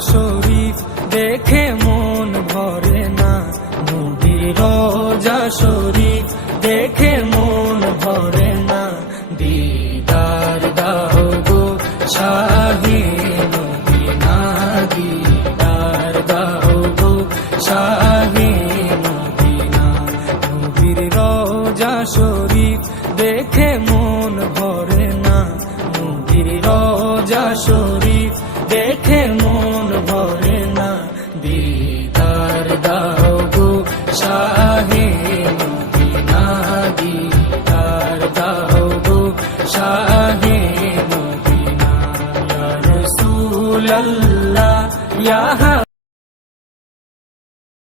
শরীফ, দেখে মন ভরে না। নবীর রোজা শরীফ, দেখে মন ভরে না। দিদার দাও গো নদী না, দিদার দাও গো নদী না। নবীর রোজা শরীফ, দেখে মন ভরে না। নবীর রোজা শরীফ, দেখে মন দিদার দাও গো শাহে মদিনা দিদার দাও গো শাহে মদিনা ইয়া রাসূলুল্লাহ ইয়া